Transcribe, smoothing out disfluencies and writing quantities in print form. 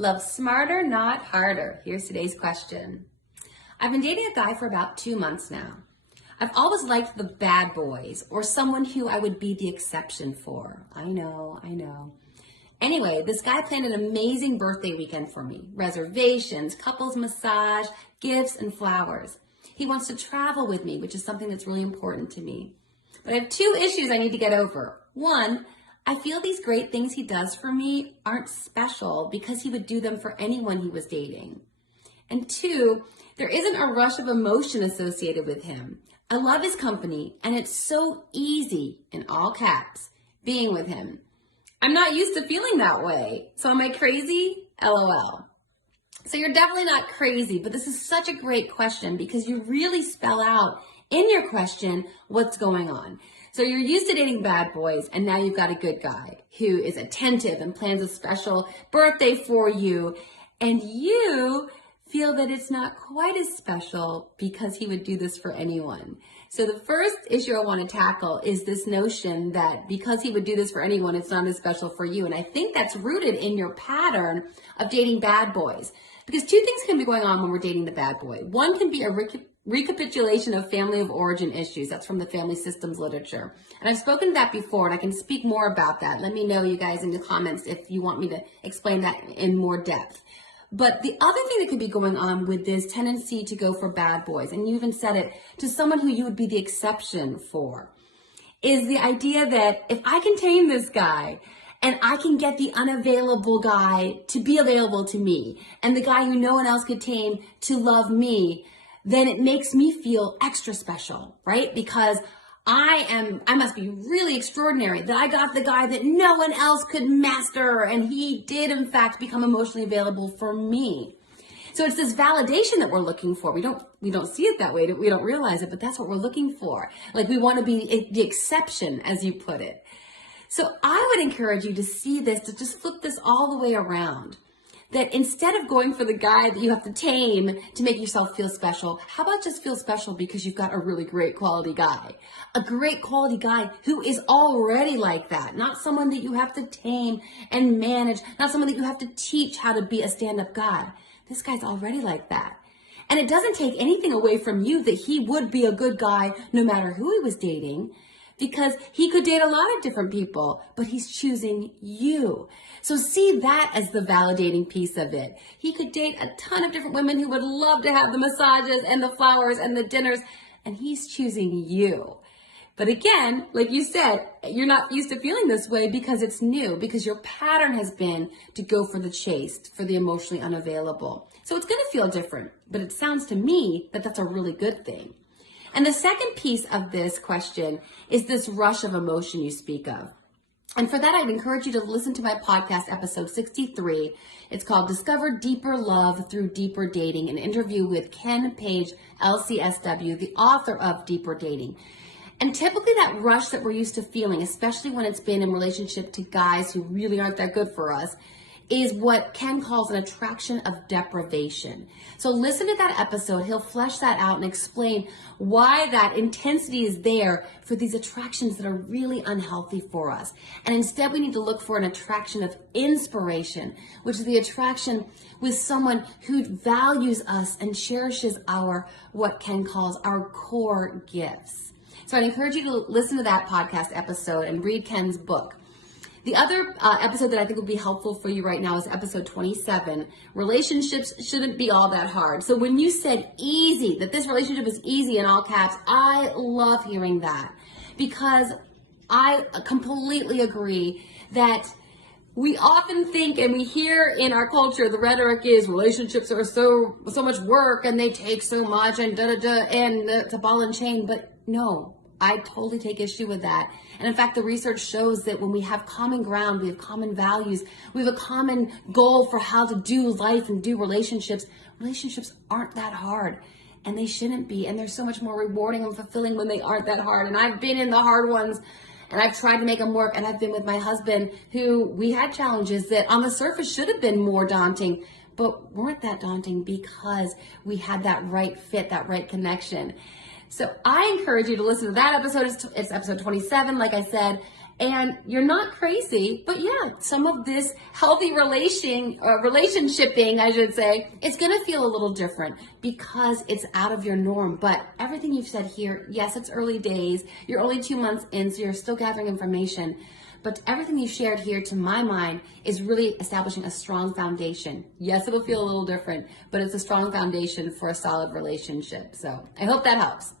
Love smarter, not harder. Here's today's question. I've been dating a guy for about 2 months now. I've always liked the bad boys or someone who I would be the exception for. I know. Anyway, this guy planned an amazing birthday weekend for me. Reservations, couples massage, gifts, and flowers. He wants to travel with me, which is something that's really important to me. But I have 2 issues I need to get over. 1, I feel these great things he does for me aren't special because he would do them for anyone he was dating. And 2, there isn't a rush of emotion associated with him. I love his company, and it's so easy, in all caps, being with him. I'm not used to feeling that way. So am I crazy? LOL. So you're definitely not crazy, but this is such a great question because you really spell out in your question what's going on. So you're used to dating bad boys, and now you've got a good guy who is attentive and plans a special birthday for you, and you feel that it's not quite as special because he would do this for anyone. So the first issue I want to tackle is this notion that because he would do this for anyone, it's not as special for you. And I think that's rooted in your pattern of dating bad boys. Because 2 things can be going on when we're dating the bad boy. 1 can be a recapitulation of family of origin issues. That's from the family systems literature. And I've spoken to that before, and I can speak more about that. Let me know, you guys, in the comments if you want me to explain that in more depth. But the other thing that could be going on with this tendency to go for bad boys, and you even said it, to someone who you would be the exception for, is the idea that if I can tame this guy and I can get the unavailable guy to be available to me and the guy who no one else could tame to love me, then it makes me feel extra special, right? Because I must be really extraordinary that I got the guy that no one else could master, and he did in fact become emotionally available for me. So it's this validation that we're looking for. We don't see it that way. We don't realize it, but that's what we're looking for. Like we want to be the exception, as you put it. So I would encourage you to see this, to just flip this all the way around. That instead of going for the guy that you have to tame to make yourself feel special, how about just feel special because you've got a really great quality guy? A great quality guy who is already like that, not someone that you have to tame and manage, not someone that you have to teach how to be a stand-up guy. This guy's already like that. And it doesn't take anything away from you that he would be a good guy no matter who he was dating, because he could date a lot of different people, but he's choosing you. So see that as the validating piece of it. He could date a ton of different women who would love to have the massages and the flowers and the dinners, and he's choosing you. But again, like you said, you're not used to feeling this way because it's new, because your pattern has been to go for the chaste, for the emotionally unavailable. So it's going to feel different, but it sounds to me that that's a really good thing. And the second piece of this question is this rush of emotion you speak of. And for that, I'd encourage you to listen to my podcast, episode 63. It's called Discover Deeper Love Through Deeper Dating, an interview with Ken Page, LCSW, the author of Deeper Dating. And typically that rush that we're used to feeling, especially when it's been in relationship to guys who really aren't that good for us, is what Ken calls an attraction of deprivation. So listen to that episode. He'll flesh that out and explain why that intensity is there for these attractions that are really unhealthy for us. And instead we need to look for an attraction of inspiration, which is the attraction with someone who values us and cherishes what Ken calls our core gifts. So I'd encourage you to listen to that podcast episode and read Ken's book. The other episode that I think would be helpful for you right now is episode 27. Relationships shouldn't be all that hard. So when you said easy, that this relationship is easy in all caps, I love hearing that because I completely agree that we often think and we hear in our culture, the rhetoric is relationships are so much work and they take so much and and it's a ball and chain, but no. I totally take issue with that. And in fact, the research shows that when we have common ground, we have common values, we have a common goal for how to do life and do relationships, relationships aren't that hard. And they shouldn't be. And they're so much more rewarding and fulfilling when they aren't that hard. And I've been in the hard ones and I've tried to make them work. And I've been with my husband who we had challenges that on the surface should have been more daunting, but weren't that daunting because we had that right fit, that right connection. So I encourage you to listen to that episode. It's episode 27, like I said, And you're not crazy, but yeah, some of this healthy relationshiping, I should say, it's gonna feel a little different because it's out of your norm. But everything you've said here, yes, it's early days. You're only 2 months in, so you're still gathering information. But everything you shared here, to my mind, is really establishing a strong foundation. Yes, it'll feel a little different, but it's a strong foundation for a solid relationship. So I hope that helps.